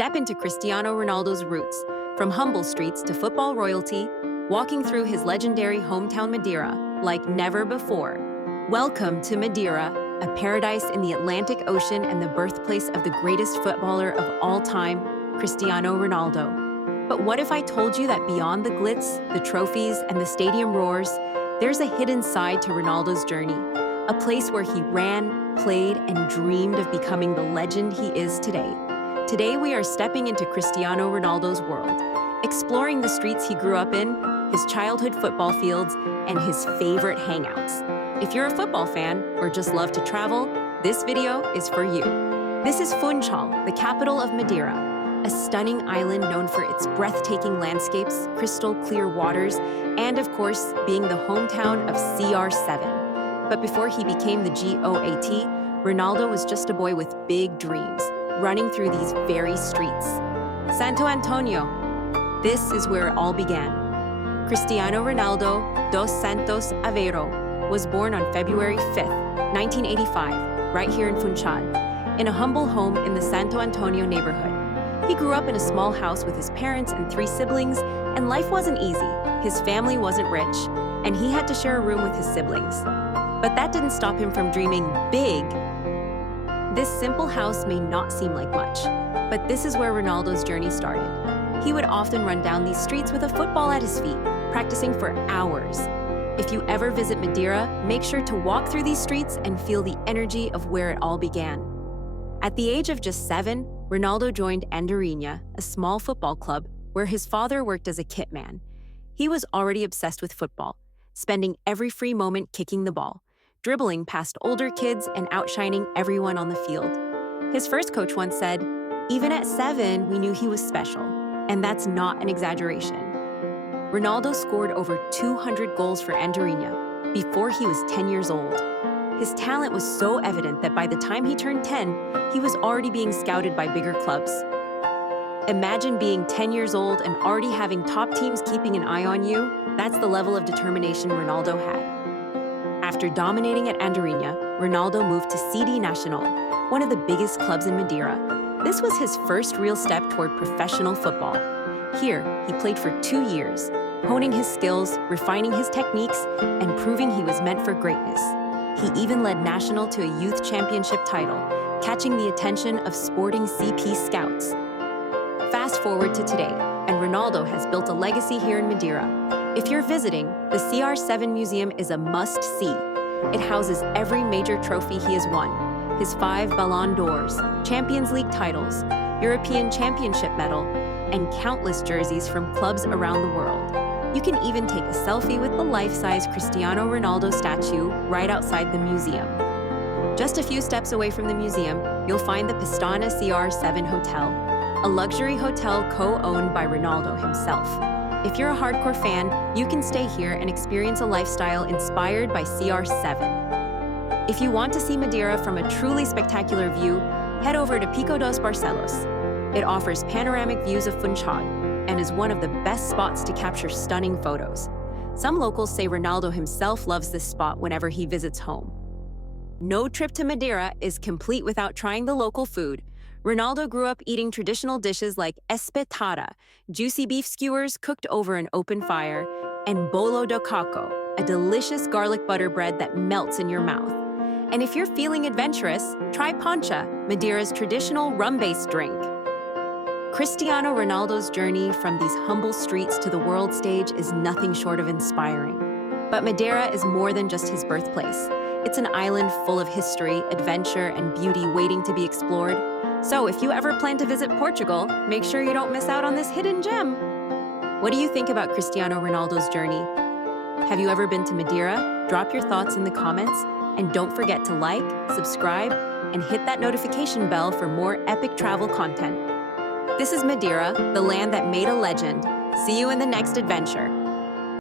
Step into Cristiano Ronaldo's roots, from humble streets to football royalty, walking through his legendary hometown Madeira like never before. Welcome to Madeira, a paradise in the Atlantic Ocean and the birthplace of the greatest footballer of all time, Cristiano Ronaldo. But what if I told you that beyond the glitz, the trophies, and the stadium roars, there's a hidden side to Ronaldo's journey, a place where he ran, played, and dreamed of becoming the legend he is today. Today we are stepping into Cristiano Ronaldo's world, exploring the streets he grew up in, his childhood football fields, and his favorite hangouts. If you're a football fan or just love to travel, this video is for you. This is Funchal, the capital of Madeira, a stunning island known for its breathtaking landscapes, crystal clear waters, and of course, being the hometown of CR7. But before he became the GOAT, Ronaldo was just a boy with big dreams, running through these very streets. Santo Antonio. This is where it all began. Cristiano Ronaldo dos Santos Aveiro was born on February 5th, 1985, right here in Funchal, in a humble home in the Santo Antonio neighborhood. He grew up in a small house with his parents and 3 siblings, and life wasn't easy. His family wasn't rich, and he had to share a room with his siblings. But that didn't stop him from dreaming big. This simple house may not seem like much, but this is where Ronaldo's journey started. He would often run down these streets with a football at his feet, practicing for hours. If you ever visit Madeira, make sure to walk through these streets and feel the energy of where it all began. At the age of just 7, Ronaldo joined Andorinha, a small football club where his father worked as a kit man. He was already obsessed with football, spending every free moment kicking the ball, dribbling past older kids and outshining everyone on the field. His first coach once said, "Even at 7, we knew he was special." And that's not an exaggeration. Ronaldo scored over 200 goals for Andorinha before he was 10 years old. His talent was so evident that by the time he turned 10, he was already being scouted by bigger clubs. Imagine being 10 years old and already having top teams keeping an eye on you. That's the level of determination Ronaldo had. After dominating at Andorinha, Ronaldo moved to CD Nacional, one of the biggest clubs in Madeira. This was his first real step toward professional football. Here, he played for 2 years, honing his skills, refining his techniques, and proving he was meant for greatness. He even led Nacional to a youth championship title, catching the attention of sporting CP scouts. Fast forward to today, and Ronaldo has built a legacy here in Madeira. If you're visiting, the CR7 Museum is a must-see. It houses every major trophy he has won, his 5 Ballon d'Ors, Champions League titles, European Championship medal, and countless jerseys from clubs around the world. You can even take a selfie with the life-size Cristiano Ronaldo statue right outside the museum. Just a few steps away from the museum, you'll find the Pistana CR7 Hotel, a luxury hotel co-owned by Ronaldo himself. If you're a hardcore fan, you can stay here and experience a lifestyle inspired by CR7. If you want to see Madeira from a truly spectacular view, head over to Pico dos Barcelos. It offers panoramic views of Funchal and is one of the best spots to capture stunning photos. Some locals say Ronaldo himself loves this spot whenever he visits home. No trip to Madeira is complete without trying the local food. Ronaldo grew up eating traditional dishes like espetada, juicy beef skewers cooked over an open fire, and bolo de coco, a delicious garlic butter bread that melts in your mouth. And if you're feeling adventurous, try pancha, Madeira's traditional rum-based drink. Cristiano Ronaldo's journey from these humble streets to the world stage is nothing short of inspiring. But Madeira is more than just his birthplace. It's an island full of history, adventure, and beauty waiting to be explored. So if you ever plan to visit Portugal, make sure you don't miss out on this hidden gem. What do you think about Cristiano Ronaldo's journey? Have you ever been to Madeira? Drop your thoughts in the comments. And don't forget to like, subscribe, and hit that notification bell for more epic travel content. This is Madeira, the land that made a legend. See you in the next adventure.